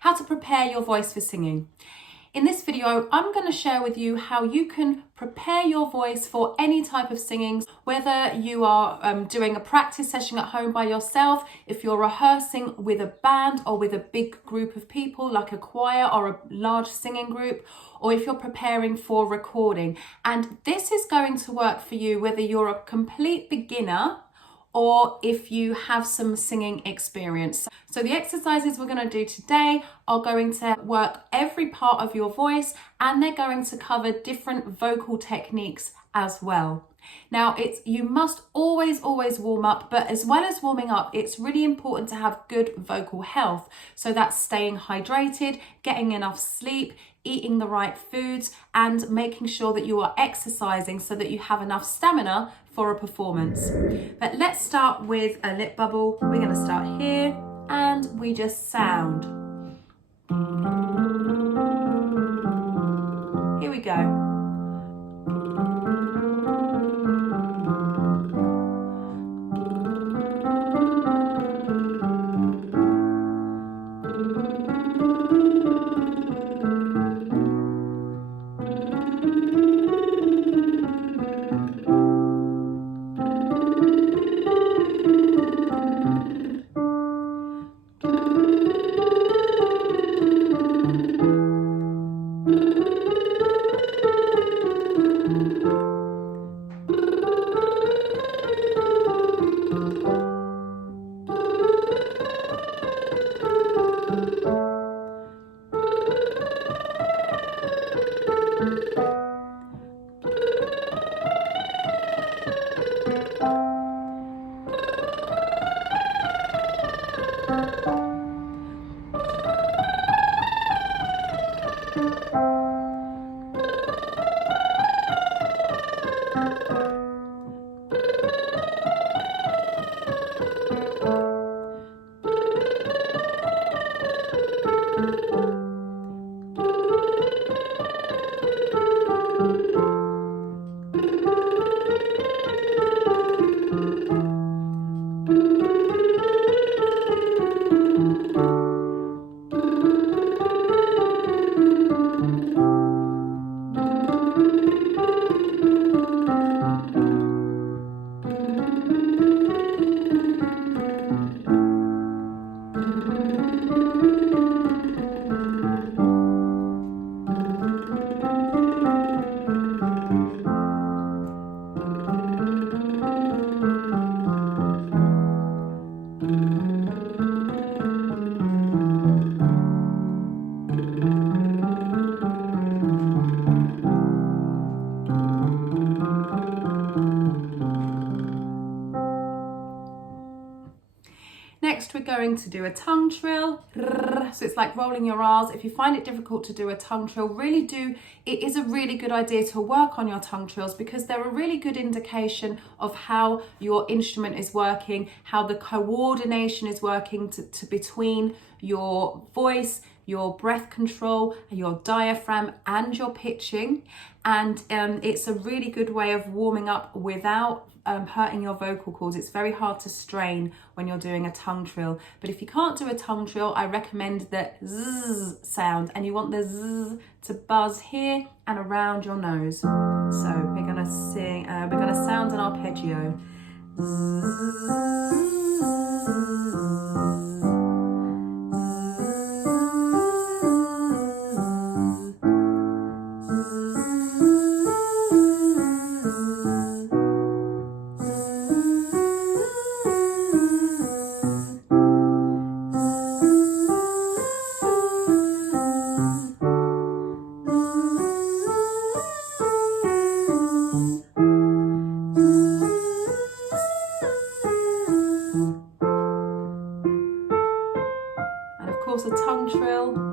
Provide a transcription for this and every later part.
how to prepare your voice for singing. In this video, I'm going to share with you how you can prepare your voice for any type of singing, whether you are doing a practice session at home by yourself, if you're rehearsing with a band or with a big group of people like a choir or a large singing group, or if you're preparing for recording. And this is going to work for you whether you're a complete beginner or if you have some singing experience. So the exercises we're going to do today are going to work every part of your voice, and they're going to cover different vocal techniques as well. Now, you must always warm up, but as well as warming up, it's really important to have good vocal health. So that's staying hydrated, getting enough sleep, eating the right foods, and making sure that you are exercising so that you have enough stamina for a performance. But let's start with a lip bubble. We're going to start here, and we just sound. Here we go. Next, we're going to do a tongue trill. So it's like rolling your R's. If you find it difficult to do a tongue trill, it is a really good idea to work on your tongue trills because they're a really good indication of how your instrument is working, how the coordination is working between your voice, your breath control, your diaphragm, and your pitching. And it's a really good way of warming up without hurting your vocal cords. It's very hard to strain when you're doing a tongue trill. But if you can't do a tongue trill, I recommend the zzz sound, and you want the zzz to buzz here and around your nose. So we're gonna sing. We're gonna sound an arpeggio. Zzz. A tongue trill.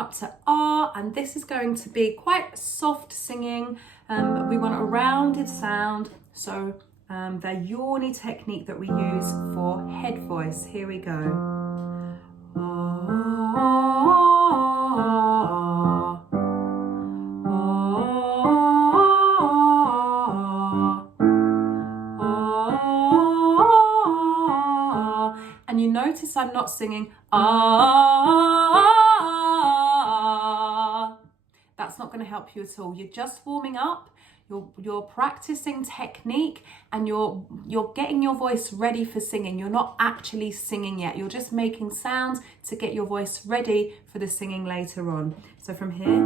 up to R, and this is going to be quite soft singing. We want a rounded sound, so the yawny technique that we use for head voice. Here we go. And you notice I'm not singing ah. That's not going to help you at all. You're just warming up. You're practicing technique, and you're getting your voice ready for singing. You're not actually singing yet. You're just making sounds to get your voice ready for the singing later on. So from here,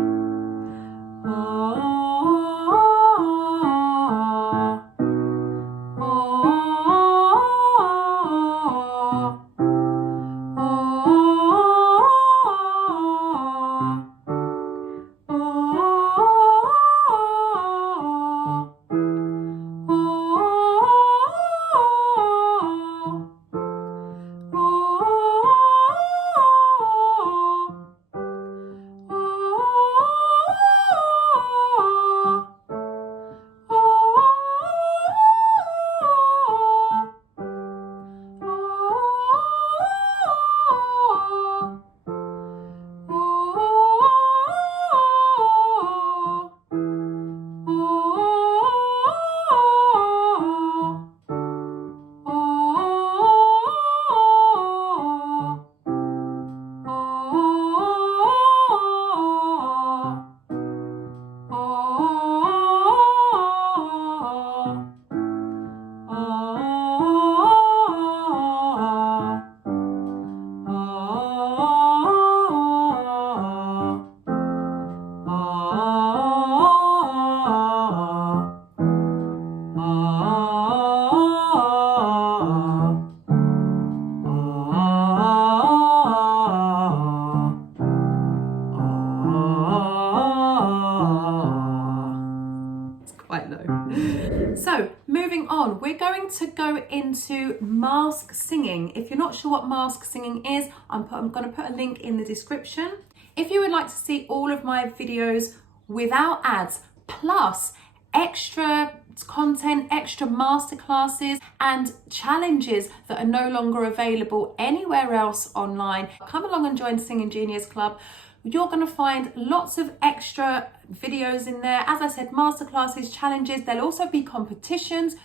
So moving on, we're going to go into mask singing. If you're not sure what mask singing is, I'm going to put a link in the description. If you would like to see all of my videos without ads, plus extra content, extra masterclasses and challenges that are no longer available anywhere else online, come along and join Singing Genius Club. You're going to find lots of extra videos in there. As I said, masterclasses, challenges. There'll also be competitions.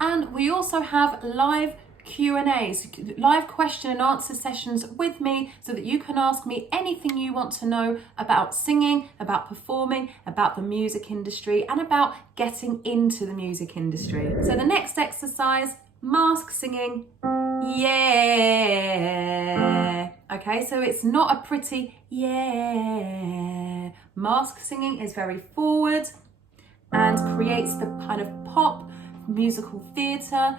And we also have live Q&As, live question and answer sessions with me, so that you can ask me anything you want to know about singing, about performing, about the music industry, and about getting into the music industry. So the next exercise, mask singing. Yeah. Okay, so it's not a pretty yeah. Mask singing is very forward and creates the kind of pop, musical theatre,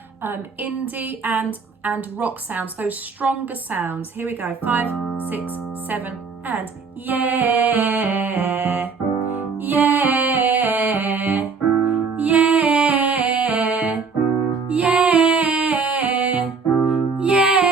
indie and rock sounds, those stronger sounds. Here we go, 5, 6, 7, and yeah, yeah, yeah, yeah, yeah, yeah, yeah,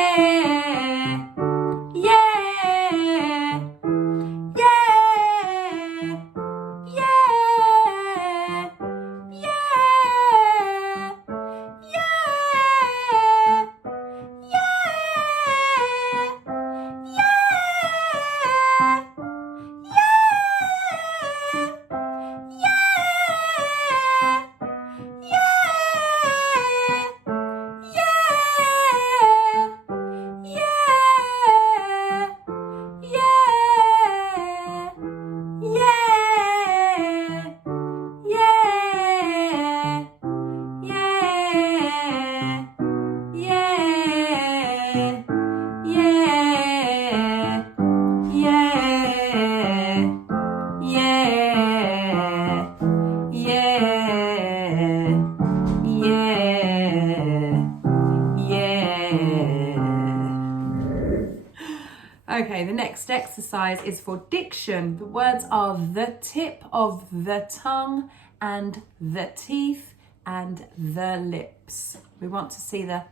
Okay, the next exercise is for diction. The words are the tip of the tongue and the teeth and the lips. We want to see the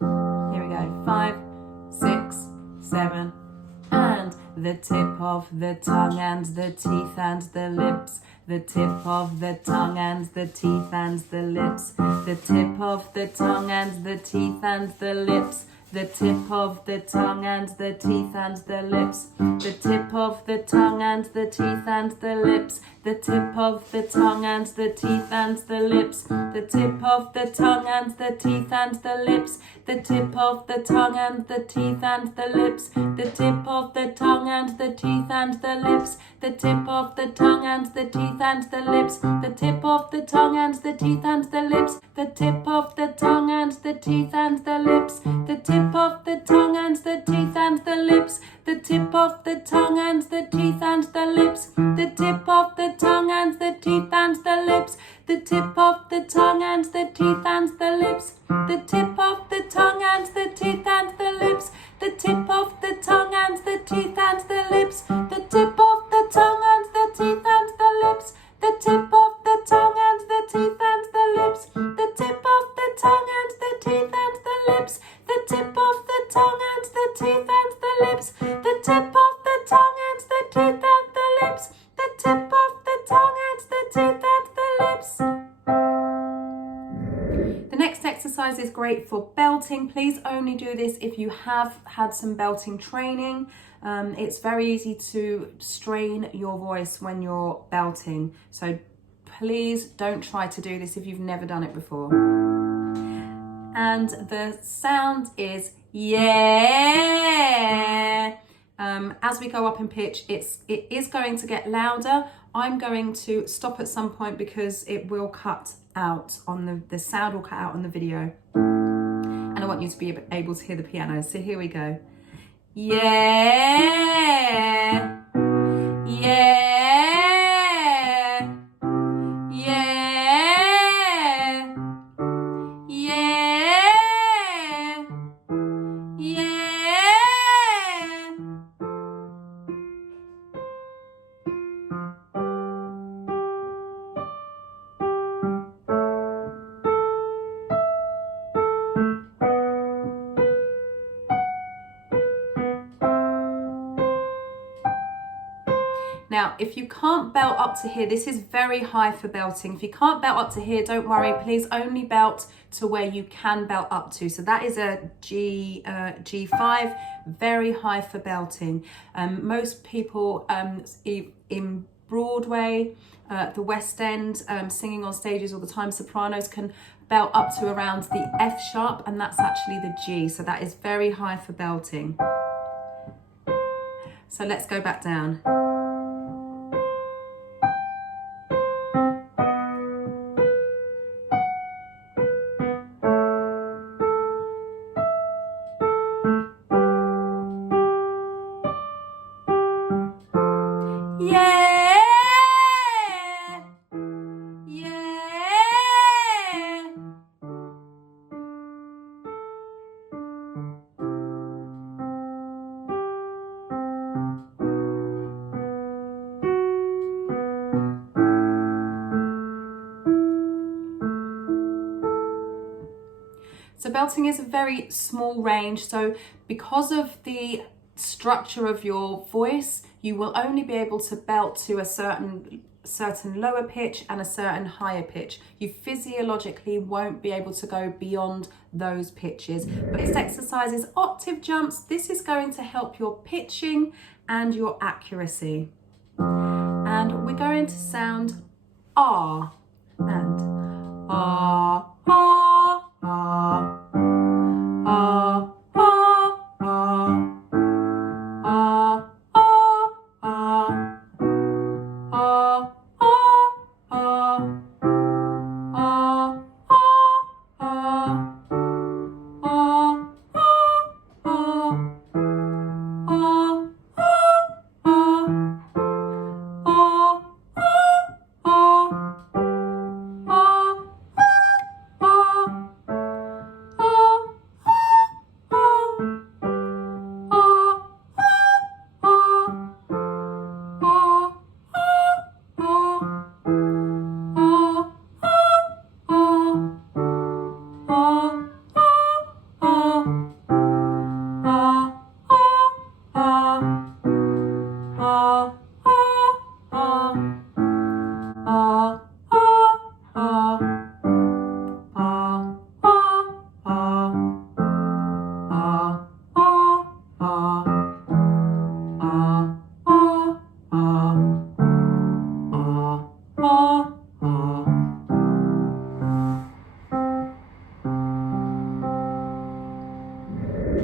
here we go. 5, 6, 7, and the tip of the tongue and the teeth and the lips, the tip of the tongue and the teeth and the lips, the tip of the tongue and the teeth and the lips, the tip of the tongue and the teeth and the lips, the tip of the tongue and the teeth and the lips, the tip of the tongue and the teeth and the lips, the tip of the tongue and the teeth and the lips, the tip of the tongue and the teeth and the lips, the tip of the tongue and the teeth and the lips, the tip of the tongue and the teeth and the lips, the tip of the tongue and the teeth and the lips, the tip of the tongue and the teeth and the lips, the tip of the tongue and the teeth and the lips, the tip of the tongue and the teeth and the lips, the tip of the tongue and the teeth and the lips, the tip of the tongue and the teeth and the lips, the tip of the tongue and the teeth and the lips, the tip of the tongue and the teeth and the lips, the tip of the tongue and the teeth and the lips, the tip of the tongue and the teeth and the lips, the tip of the tongue and the teeth and the lips, the tip of the tongue and the teeth and the lips, the tip of the tongue and the teeth and the lips, the tip of the tongue and the teeth and the lips. The next exercise is great for belting. Please only do this if you have had some belting training. It's very easy to strain your voice when you're belting. So please don't try to do this if you've never done it before. And the sound is yeah. As we go up in pitch, it is going to get louder. I'm going to stop at some point because it will cut out on the sound will cut out on the video. And I want you to be able to hear the piano. So here we go. Yeah. Yeah. Now, if you can't belt up to here, this is very high for belting. If you can't belt up to here, don't worry. Please only belt to where you can belt up to. So that is a G5, very high for belting. Most people in Broadway, the West End, singing on stages all the time, sopranos can belt up to around the F sharp, and that's actually the G. So that is very high for belting. So let's go back down. So belting is a very small range, so because of the structure of your voice, you will only be able to belt to a certain lower pitch and a certain higher pitch. You physiologically won't be able to go beyond those pitches. But this exercise is octave jumps. This is going to help your pitching and your accuracy. And we're going to sound R and R, R, R. ah, ah.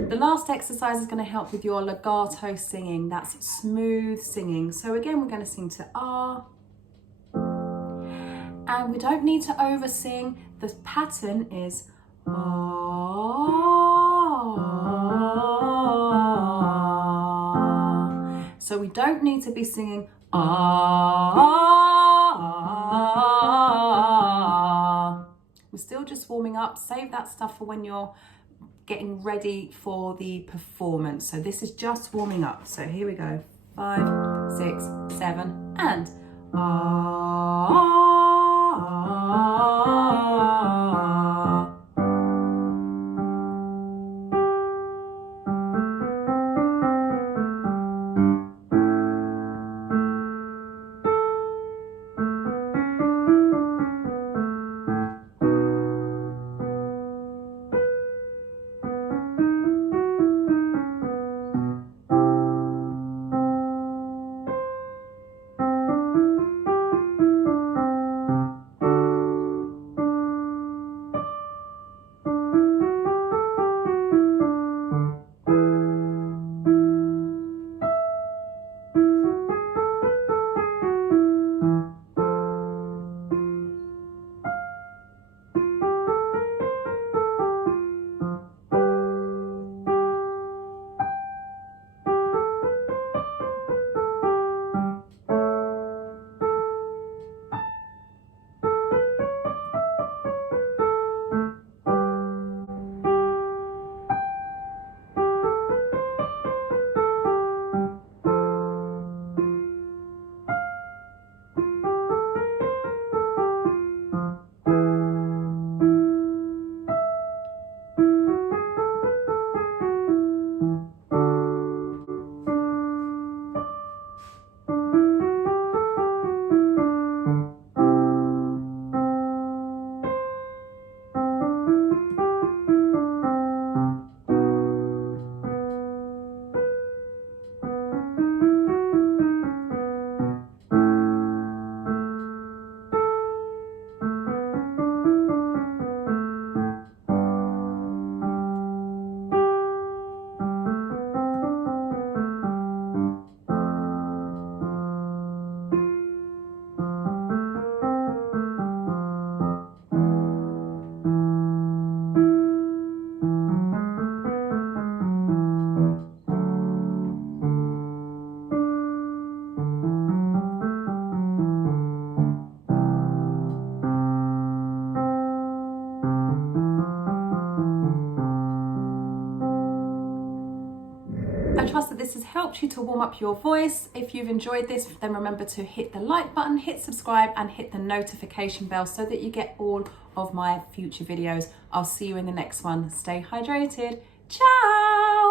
The last exercise is going to help with your legato singing. That's smooth singing. So again, we're going to sing to ah. And we don't need to oversing. The pattern is ah. So we don't need to be singing ah. We're still just warming up. Save that stuff for when you're getting ready for the performance. So this is just warming up. So here we go. 5, 6, 7, and ah. I trust that this has helped you to warm up your voice. If you've enjoyed this, then remember to hit the like button, hit subscribe, and hit the notification bell so that you get all of my future videos. I'll see you in the next one. Stay hydrated. Ciao!